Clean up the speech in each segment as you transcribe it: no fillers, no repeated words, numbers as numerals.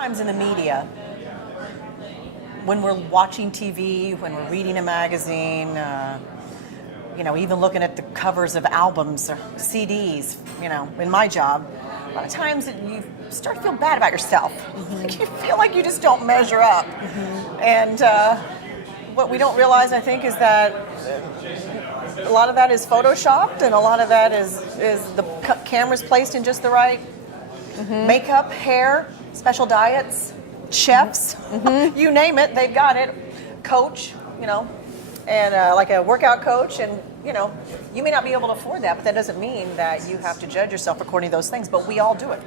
times in the media, when we're watching TV, when we're reading a magazine, even looking at the covers of albums or CDs, in my job, a lot of times you start to feel bad about yourself. You feel like you just don't measure up. And what we don't realize, I think, is that a lot of that is photoshopped, and a lot of that is the cameras placed in just the right makeup, hair, special diets, chefs, you name it, they've got it. Coach, and like a workout coach, and you may not be able to afford that, but that doesn't mean that you have to judge yourself according to those things, but we all do it.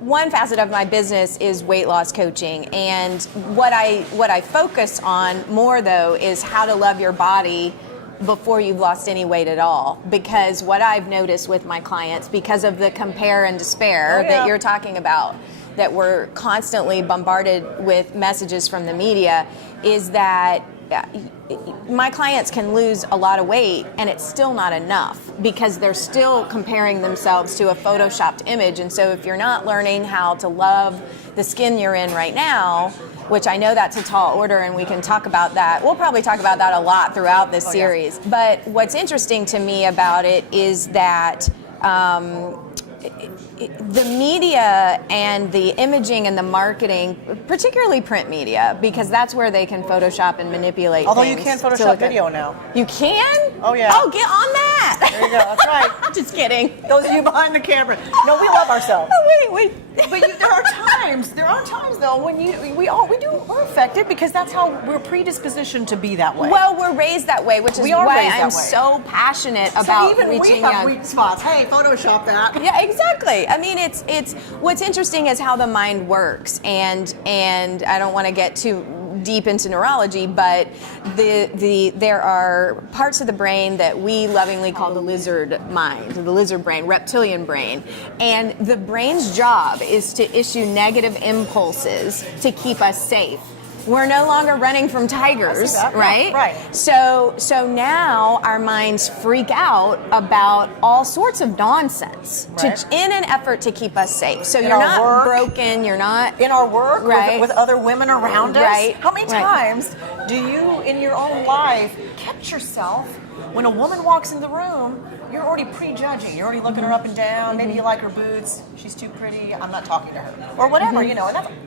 One facet of my business is weight loss coaching, and what I focus on more though is how to love your body before you've lost any weight at all. Because what I've noticed with my clients, because of the compare and despair that you're talking about, that we're constantly bombarded with messages from the media, is that my clients can lose a lot of weight and it's still not enough because they're still comparing themselves to a photoshopped image. And so if you're not learning how to love the skin you're in right now, which I know that's a tall order and we can talk about that. We'll probably talk about that a lot throughout this series. But what's interesting to me about it is that the media and the imaging and the marketing, particularly print media, because that's where they can Photoshop and manipulate Although things. you can Photoshop video now. You can? Oh, yeah. Oh, get on that. There you go. That's right. Just kidding. Those of you behind the camera. No, we love ourselves. Oh, wait. But there are times though when we're affected because that's how we're predispositioned to be that way. Well, we're raised that way, which is why I'm so passionate about even reaching we have weak spots. Hey, Photoshop that. Yeah, exactly. I mean, it's what's interesting is how the mind works, and I don't want to get too deep into neurology, but there are parts of the brain that we lovingly call the lizard mind, the lizard brain, reptilian brain, and the brain's job is to issue negative impulses to keep us safe. We're no longer running from tigers, right? Right. So now our minds freak out about all sorts of nonsense in an effort to keep us safe. So you're not broken, you're not... In our work, with other women around us. Right. How many times do you, in your own life, catch yourself when a woman walks in the room, you're already prejudging. You're already looking her up and down. Maybe you like her boots. She's too pretty. I'm not talking to her. Or whatever, and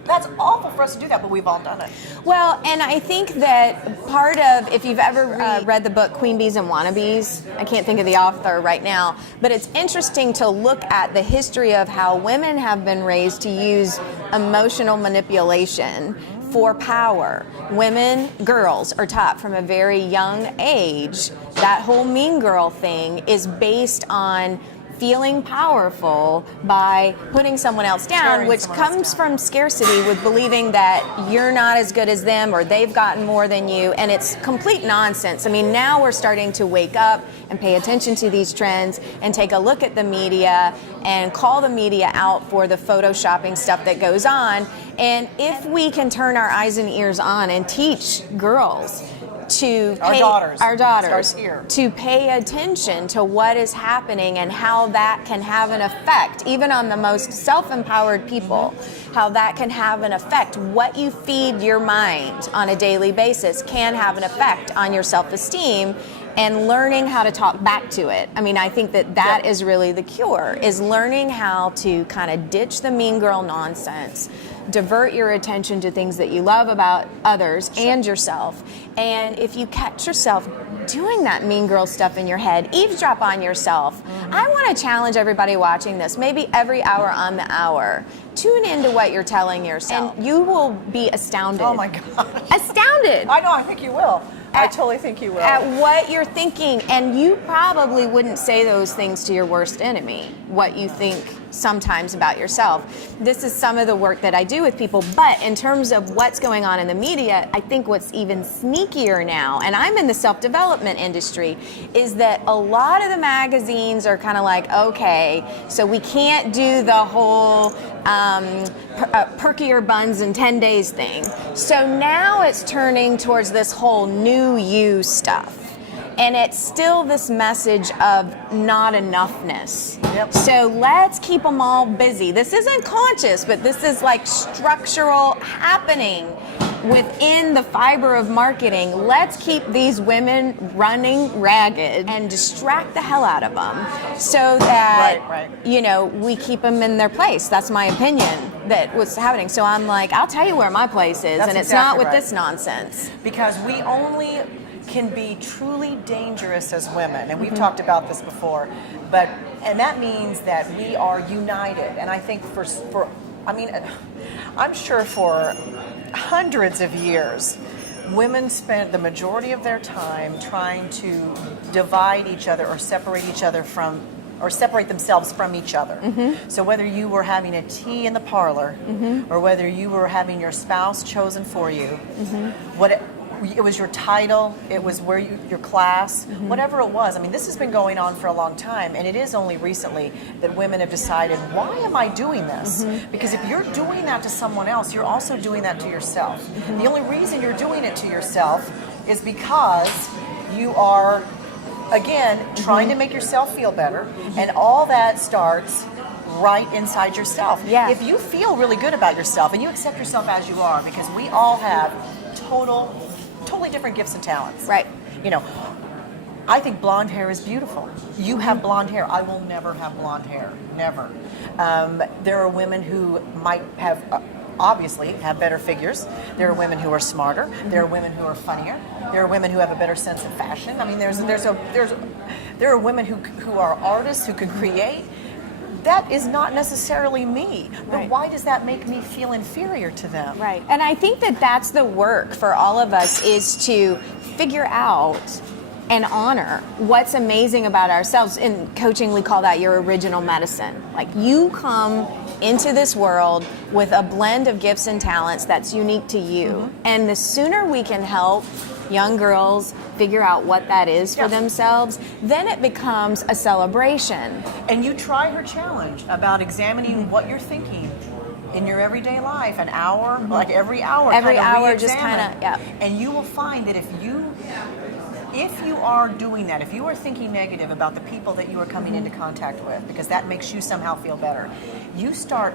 that's awful for us to do that, but we've all done it. Well, and I think that part of, if you've ever read the book Queen Bees and Wannabes, I can't think of the author right now, but it's interesting to look at the history of how women have been raised to use emotional manipulation for power. Women, girls are taught from a very young age. That whole mean girl thing is based on feeling powerful by putting someone else down, which comes from scarcity, with believing that you're not as good as them or they've gotten more than you, and it's complete nonsense. I mean, now we're starting to wake up and pay attention to these trends and take a look at the media and call the media out for the photoshopping stuff that goes on. And if we can turn our eyes and ears on and teach girls to our daughters to pay attention to what is happening and how that can have an effect, even on the most self-empowered people, how that can have an effect. What you feed your mind on a daily basis can have an effect on your self-esteem, and learning how to talk back to it. I mean, I think that is really the cure, is learning how to kind of ditch the mean girl nonsense, divert your attention to things that you love about others and yourself. And if you catch yourself doing that mean girl stuff in your head, eavesdrop on yourself. I want to challenge everybody watching this, maybe every hour on the hour, tune into what you're telling yourself, and you will be astounded. Oh my gosh. Astounded. I know, I think you will. I totally think you will. At what you're thinking, and you probably wouldn't say those things to your worst enemy, what you think sometimes about yourself. This is some of the work that I do with people, but in terms of what's going on in the media, I think what's even sneakier now, and I'm in the self-development industry, is that a lot of the magazines are kind of like, okay, so we can't do the whole perky your buns in 10 days thing. So now it's turning towards this whole new you stuff. And it's still this message of not enoughness. Yep. So let's keep them all busy. This isn't conscious, but this is like structural happening within the fiber of marketing. Let's keep these women running ragged and distract the hell out of them so that, Right. you know, we keep them in their place. That's my opinion that what's happening. So I'm like, I'll tell you where my place is, That's and it's exactly not with right. this nonsense. Because we only can be truly dangerous as women, and we've talked about this before, and that means that we are united. And I think I'm sure for hundreds of years, women spent the majority of their time trying to divide each other or separate each other from, or separate themselves from each other. So whether you were having a tea in the parlor, or whether you were having your spouse chosen for you, it was your title, it was where your class, whatever it was. I mean, this has been going on for a long time, and it is only recently that women have decided, why am I doing this? Because if you're doing that to someone else, you're also doing that to yourself. The only reason you're doing it to yourself is because you are, again, trying to make yourself feel better, and all that starts right inside yourself. Yeah. If you feel really good about yourself and you accept yourself as you are, because we all have totally different gifts and talents. Right. You know, I think blonde hair is beautiful. You have blonde hair. I will never have blonde hair. Never. There are women who might have, obviously, have better figures. There are women who are smarter. There are women who are funnier. There are women who have a better sense of fashion. I mean, there are women who are artists who can create. That is not necessarily me, but Right. why does that make me feel inferior to them? Right. And I think that that's the work for all of us, is to figure out and honor what's amazing about ourselves. In coaching, we call that your original medicine. Like, you come into this world with a blend of gifts and talents that's unique to you. And the sooner we can help young girls figure out what that is for themselves, then it becomes a celebration. And you try her challenge about examining what you're thinking in your everyday life, an hour, like every hour. Every kinda hour, just re-examine. kinda, yeah. And you will find that if you are doing that, if you are thinking negative about the people that you are coming into contact with, because that makes you somehow feel better, you start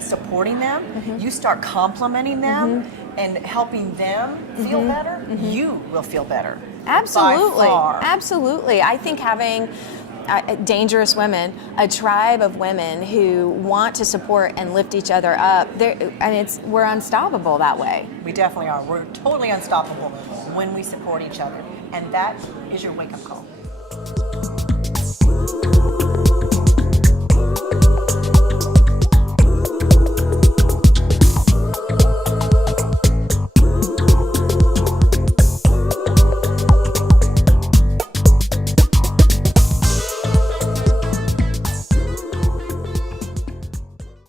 supporting them, you start complimenting them, and helping them feel better, you will feel better. Absolutely. By far. Absolutely. I think having dangerous women, a tribe of women who want to support and lift each other up, we're unstoppable that way. We definitely are. We're totally unstoppable when we support each other. And that is your wake-up call.